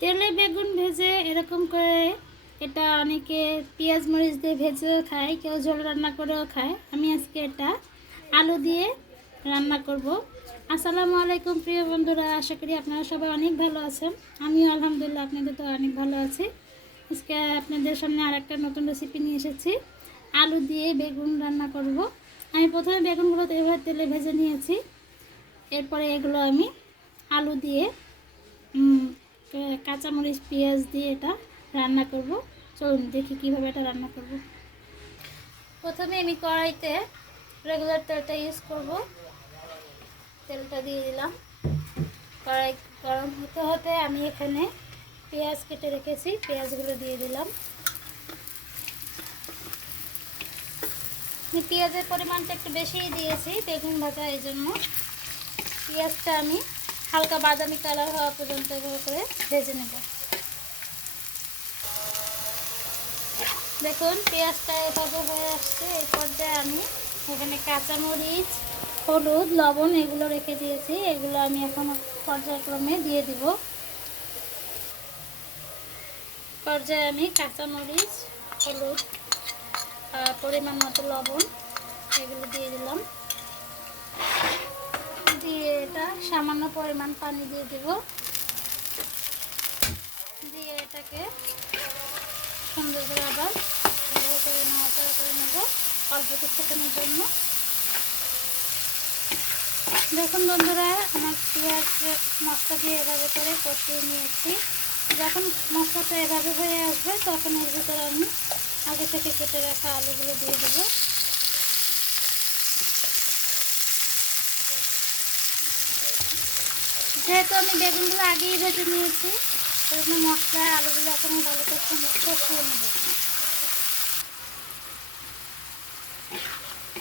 তেলে বেগুন ভেজে এরকম করে এটা অনেকে পেঁয়াজ মরিচ দিয়ে ভেজেও খায়, কেউ ঝোল রান্না করেও খায়। আমি আজকে এটা আলু দিয়ে রান্না করব। আসসালামু আলাইকুম প্রিয় বন্ধুরা, আশা করি আপনারা সবাই অনেক ভালো আছেন। আমিও আলহামদুলিল্লাহ আপনাদের তো অনেক ভালো আছি। আজকে আপনাদের সামনে আর একটা নতুন রেসিপি নিয়ে এসেছি। আলু দিয়ে বেগুন রান্না করব। আমি প্রথমে বেগুনগুলো এভাবে তেলে ভেজে নিয়েছি। এরপরে এগুলো আমি আলু দিয়ে কাঁচামরিচ, পেঁয়াজ দিয়ে এটা রান্না করব। চলুন দেখি কীভাবে এটা রান্না করব। প্রথমে আমি কড়াইতে রেগুলার তেলটা ইউজ করব। তেলটা দিয়ে দিলাম। কড়াই গরম হতে হতে আমি এখানে পেঁয়াজ কেটে রেখেছি। পেঁয়াজগুলো দিয়ে দিলাম। পেঁয়াজের পরিমাণটা একটু বেশিই দিয়েছি বেগুন ভাজা এই জন্য। পেঁয়াজটা আমি হালকা বাদামি কালার হওয়া পর্যন্ত এভাবে করে ভেজে নেব। দেখুন, পেঁয়াজটা এভাবে হয়ে আসছে। এই পর্যায়ে আমি এখানে কাঁচামরিচ, হলুদ, লবণ এগুলো রেখে দিয়েছি। এগুলো আমি এখন পর্যায়ক্রমে দিয়ে দিব। পর্যায়ে আমি কাঁচামরিচ, হলুদ পরিমাণ মতো লবণ এগুলো দিয়ে দিলাম। সামান্য পরিমাণ পানি দিয়ে দিব। দিয়ে এটাকে সুন্দর করে আবার ভালো করে নাড়াচাড়া করে নেব অল্প কিছুক্ষণের জন্য। দেখুন বন্ধুরা, আমার পেঁয়াজ মশলা দিয়ে এভাবে করে কষিয়ে নিয়েছি। যখন মশলাটা এভাবে হয়ে আসবে, তখন এর ভিতরে আমি আগে থেকে কেটে রাখা আলুগুলো দিয়ে দেবো। যেহেতু আমি বেগুনগুলো আগেই ভেজে নিয়েছি সেই মশলা, আলুগুলো এখন ভালো করে সুন্দর কষিয়ে নেব।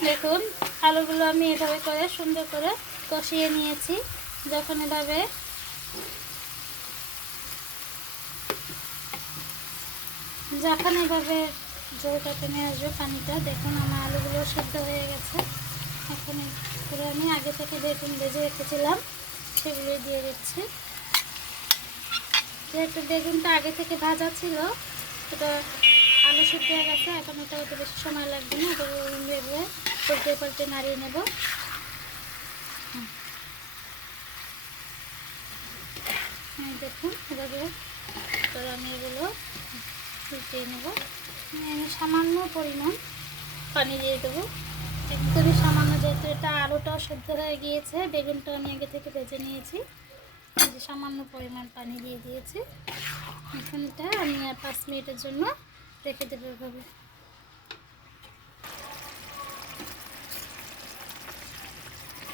দেখুন, আলুগুলো আমি এভাবে করে সুন্দর করে কষিয়ে নিয়েছি, যখন এভাবে যখন এভাবে জলটা টেনে আসবে পানিটা, দেখুন আমার আলুগুলো সেদ্ধ হয়ে গেছে। এখন করে আমি আগে থেকে বেগুন ভেজে রেখেছিলাম। সেগুলোই দিয়ে দিচ্ছি। যেহেতু বেগুনটা আগে থেকে ভাজা ছিল, এটা আলু সিদ্ধ হয়ে গেছে, এখন এটা অত বেশি সময় লাগবে না, এটা ভেবে পাল্টে পাল্টে নাড়িয়ে নেব। দেখুন, এভাবে এবার আমি এগুলো উল্টিয়ে নেব। সামান্য পরিমাণ পানি দিয়ে দেবো। একদমই সামান্য যেহেতু এটা আলুটাও সেদ্ধ হয়ে গিয়েছে, বেগুনটা আমি আগে থেকে ভেজে নিয়েছি। যে সামান্য পরিমাণ পানি দিয়ে দিয়েছি। এখন এটা আমি পাঁচ মিনিটের জন্য রেখে দেবো এভাবে।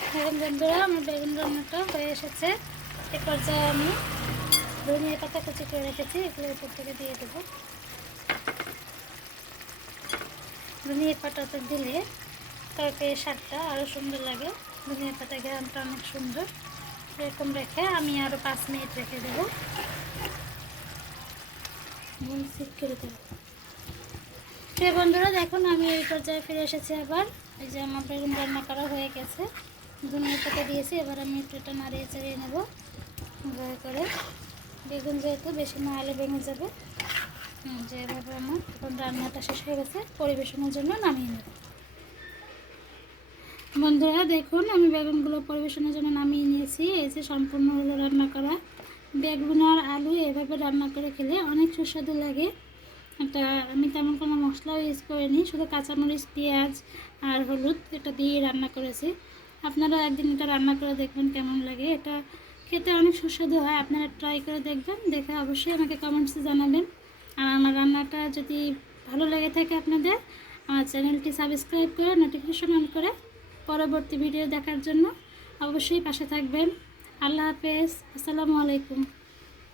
এখন বন্ধুরা, আমার বেগুন রান্নাটা হয়ে এসেছে। এ পর্যায়ে আমি ধনিয়া পাতা কুচি করে রেখেছি, এগুলো উপর থেকে দিয়ে দেবো। ধনিয়া পাতাটা দিলে তরকারির স্বাদটা আরও সুন্দর লাগে। ধনিয়া পাতা গ্রামটা অনেক সুন্দর। এরকম রেখে আমি আরও পাঁচ মিনিট রেখে দেবো। প্রিয় বন্ধুরা, দেখুন, আমি এই পর্যায়ে ফিরে এসেছি আবার। এই যে আমার বেগুন রান্না করা হয়ে গেছে। ধনিয়া পাতা দিয়েছি, এবার আমি একটু এটা নাড়িয়ে চাড়িয়ে নেব। এভাবে করে। বেগুন যেহেতু বেশি না হলে ভেঙে যাবে। যে এভাবে আমার এখন রান্নাটা শেষ হয়ে গেছে, পরিবেশনের জন্য নামিয়ে নেব। বন্ধুরা, দেখুন, আমি বেগুনগুলো পরিবেশনের জন্য নামিয়ে নিয়েছি। যে সম্পূর্ণ হলো রান্না করা। বেগুন আর আলু এভাবে রান্না করে খেলে অনেক সুস্বাদু লাগে। এটা আমি তেমন কোনো মশলাও ইউজ করিনি, শুধু কাঁচামরিচ, পেঁয়াজ আর হলুদ এটা দিয়ে রান্না করেছি। আপনারা একদিন এটা রান্না করে দেখবেন কেমন লাগে। এটা খেতে অনেক সুস্বাদু হয়, আপনারা ট্রাই করে দেখবেন। দেখে অবশ্যই আমাকে কমেন্টসে জানাবেন। আর আমার রান্নাটা যদি ভালো লেগে থাকে আপনাদের, আমার চ্যানেলটি সাবস্ক্রাইব করে নোটিফিকেশন অন করে পরবর্তী ভিডিও দেখার জন্য অবশ্যই পাশে থাকবেন। আল্লাহ হাফেজ। আসসালামু আলাইকুম।